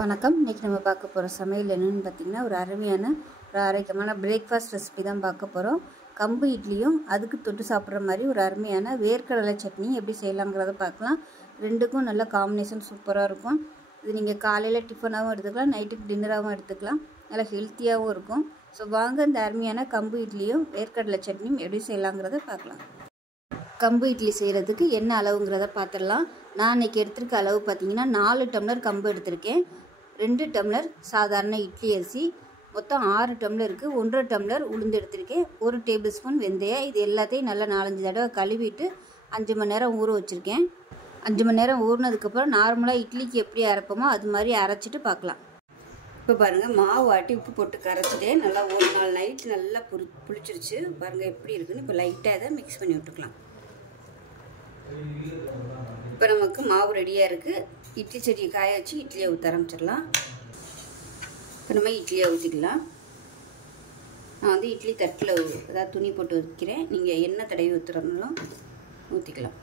வணக்கம். இன்றைக்கி நம்ம பார்க்க போகிற சமையல் என்னென்னு பார்த்திங்கன்னா, ஒரு அருமையான ஒரு ஆரோக்கியமான பிரேக்ஃபாஸ்ட் ரெசிபி தான் பார்க்க போகிறோம். கம்பு இட்லியும் அதுக்கு தொட்டு சாப்பிட்ற மாதிரி ஒரு அருமையான வேர்க்கடலை சட்னி எப்படி செய்யலாங்கிறத பார்க்கலாம். ரெண்டுக்கும் நல்ல காம்பினேஷன் சூப்பராக இருக்கும். இது நீங்கள் காலையில் டிஃபனாகவும் எடுத்துக்கலாம், நைட்டுக்கு டின்னராகவும் எடுத்துக்கலாம். நல்லா ஹெல்த்தியாகவும் இருக்கும். ஸோ வாங்க இந்த அருமையான கம்பு இட்லியும் வேர்க்கடலை சட்னியும் எப்படி செய்யலாங்கிறத பார்க்கலாம். கம்பு இட்லி செய்கிறதுக்கு என்ன அளவுங்கிறத பார்த்துடலாம். நான் இன்றைக்கி எடுத்துருக்க அளவு பார்த்திங்கன்னா 4 டம்ளர் கம்பு எடுத்திருக்கேன். 2 டம்ளர் சாதாரண இட்லி அரிசி, மொத்தம் 6 டம்ளருக்கு 1.5 டம்ளர் உளுந்து எடுத்திருக்கேன். 1 டேபிள் ஸ்பூன் வெந்தயம். இது எல்லாத்தையும் நல்லா 4-5 தடவை கழுவிட்டு 5 மணி நேரம் ஊற வச்சுருக்கேன். 5 மணி நேரம் ஊறினதுக்கப்புறம் நார்மலாக இட்லிக்கு எப்படி அரைப்போமோ அது மாதிரி அரைச்சிட்டு பார்க்கலாம். இப்போ பாருங்கள், மாவு ஆட்டி உப்பு போட்டு கரைச்சிட்டேன். நல்லா ஒரு நாள் நைட் நல்லா புளிச்சிருச்சு. பாருங்கள் எப்படி இருக்குன்னு. இப்போ லைட்டாக இதை மிக்ஸ் பண்ணி விட்டுக்கலாம். இப்போ நமக்கு மாவு ரெடியாக இருக்குது. இட்லி செடியை காய வச்சு இட்லியை ஊற்ற ஆரம்பிச்சிடலாம். இப்போ நம்ம இட்லியை ஊற்றிக்கலாம். நான் வந்து இட்லி தட்டில் ஏதாவது துணி போட்டு ஊற்றிக்கிறேன். நீங்கள் எண்ணெய் தடவி ஊற்றுறதுனாலும் ஊற்றிக்கலாம்.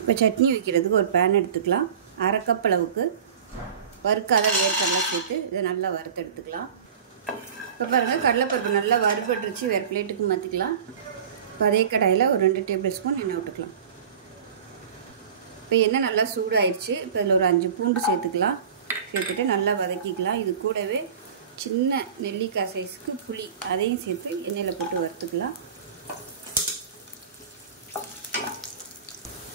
இப்போ சட்னி வைக்கிறதுக்கு ஒரு பேன் எடுத்துக்கலாம். 1/2 கப் அளவுக்கு வறுக்காத வேர்க்கடலை சேர்த்து இதை நல்லா வறுத்து எடுத்துக்கலாம். இப்போ பாருங்கள், கடலைப்பருப்பு நல்லா வறுபட்டுருச்சு. வேறு பிளேட்டுக்கு மாற்றிக்கலாம். இப்போ அதே கடாயில் ஒரு 2 டேபிள் ஸ்பூன் எண்ணெய் விட்டுக்கலாம். இப்போ எண்ணெய் நல்லா சூடாயிடுச்சு. இப்போ இதில் ஒரு 5 பூண்டு சேர்த்துக்கலாம். சேர்த்துட்டு நல்லா வதக்கிக்கலாம். இது கூடவே சின்ன நெல்லிக்காய் சைஸ்க்கு புளி அதையும் சேர்த்து எண்ணெயில் போட்டு வறுத்துக்கலாம்.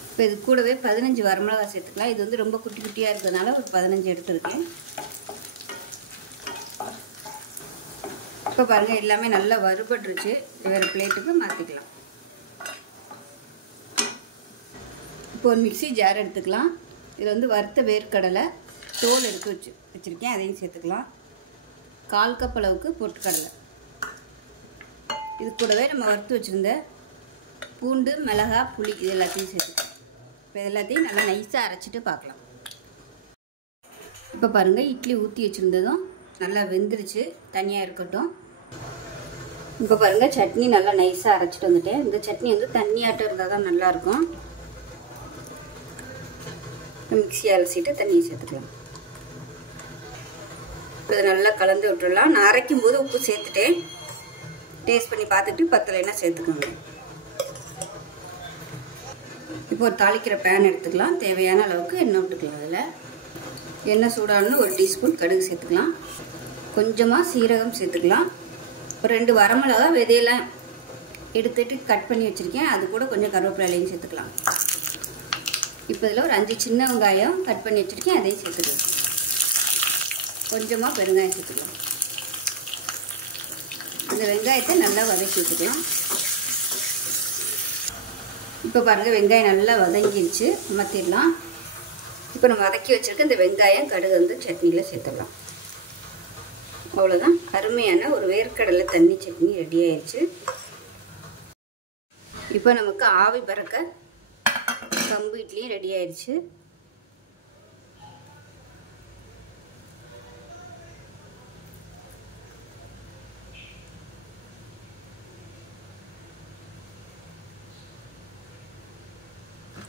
இப்போ இது கூடவே 15 வரமிளகாய் சேர்த்துக்கலாம். இது வந்து ரொம்ப குட்டி குட்டியாக இருக்கிறதுனால ஒரு 15 எடுத்துருக்கேன். இப்போ பாருங்கள், எல்லாமே நல்லா வறுபட்டுருச்சு. வேறு பிளேட்டுக்கு மாற்றிக்கலாம். இப்போ ஒரு மிக்ஸி ஜார் எடுத்துக்கலாம். இதில் வந்து வறுத்த வேர்க்கடலை தோல் எடுத்து வச்சுருக்கேன். அதையும் சேர்த்துக்கலாம். 1/4 கப் அளவுக்கு பொட்டுக்கடலை. இது கூடவே நம்ம வறுத்து வச்சுருந்த பூண்டு, மிளகாய், புளி இது எல்லாத்தையும் சேர்த்துக்கலாம். இப்போ எல்லாத்தையும் நல்லா நைஸாக அரைச்சிட்டு பார்க்கலாம். இப்போ பாருங்கள், இட்லி ஊற்றி வச்சுருந்ததும் நல்லா வெந்துருச்சு. தனியாக இருக்கட்டும். இப்போ பாருங்கள், சட்னி நல்லா நைஸாக அரைச்சிட்டு வந்துட்டேன். இந்த சட்னி வந்து தண்ணியாட்டம் இருந்தால் தான் நல்லாயிருக்கும். மிக்ஸி அரைச்சிட்டு தண்ணியை சேர்த்துக்கலாம். இப்போ இதை நல்லா கலந்து விட்டுடலாம். நான் அரைக்கும் போது உப்பு சேர்த்துட்டேன். டேஸ்ட் பண்ணி பார்த்துட்டு பத்தலைன்னா சேர்த்துக்கோங்க. இப்போ ஒரு தாளிக்கிற பேன் எடுத்துக்கலாம். தேவையான அளவுக்கு எண்ணெய் விட்டுக்கலாம். அதில் எண்ணெய் சூடானு ஒரு டீஸ்பூன் கடுகு சேர்த்துக்கலாம். கொஞ்சமாக சீரகம் சேர்த்துக்கலாம். ஒரு 2 வரமிளகா விதையெல்லாம் எடுத்துட்டு கட் பண்ணி வச்சுருக்கேன். அது கூட கொஞ்சம் கருவேப்பிலையும் சேர்த்துக்கலாம். இப்போ இதில் ஒரு 5 சின்ன வெங்காயம் கட் பண்ணி வச்சுருக்கேன். அதையும் சேர்த்துக்கலாம். கொஞ்சமாக பெருங்காயம் சேர்த்துக்கலாம். அந்த வெங்காயத்தை நல்லா வதக்கி வச்சுக்கலாம். இப்போ பாருங்கள், வெங்காயம் நல்லா வதங்கிடுச்சு. மாற்றிடலாம். இப்போ நம்ம வதக்கி வச்சுருக்க இந்த வெங்காயம் கடுகு வந்து சட்னியில் சேர்த்துடலாம். அவ்வளோதான், அருமையான ஒரு வேர்க்கடலை தண்ணி சட்னி ரெடி ஆயிடுச்சு. இப்போ நமக்கு ஆவி பறக்க கம்பு இட்லியும் ரெடி ஆயிடுச்சு.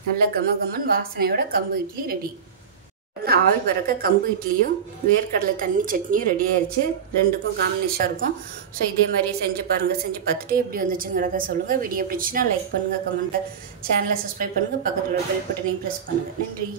நல்ல கமகமன் வாசனையோட கம்பு இட்லி ரெடி. ஆவி பறக்க கம்பு இட்லியும் வேர்க்கடலை தண்ணி சட்னியும் ரெடி ஆயிடுச்சு. ரெண்டுக்கும் காம்பினேஷனாக இருக்கும். ஸோ இதே மாதிரியே செஞ்சு பாருங்கள். செஞ்சு பார்த்துட்டு எப்படி வந்துச்சுங்கிறத சொல்லுங்கள். வீடியோ பிடிச்சுன்னா லைக் பண்ணுங்கள், கமெண்ட்டை, சேனலை சப்ஸ்கிரைப் பண்ணுங்கள், பக்கத்தில் பெல் பட்டனையும் ப்ரெஸ் பண்ணுங்கள். நன்றி.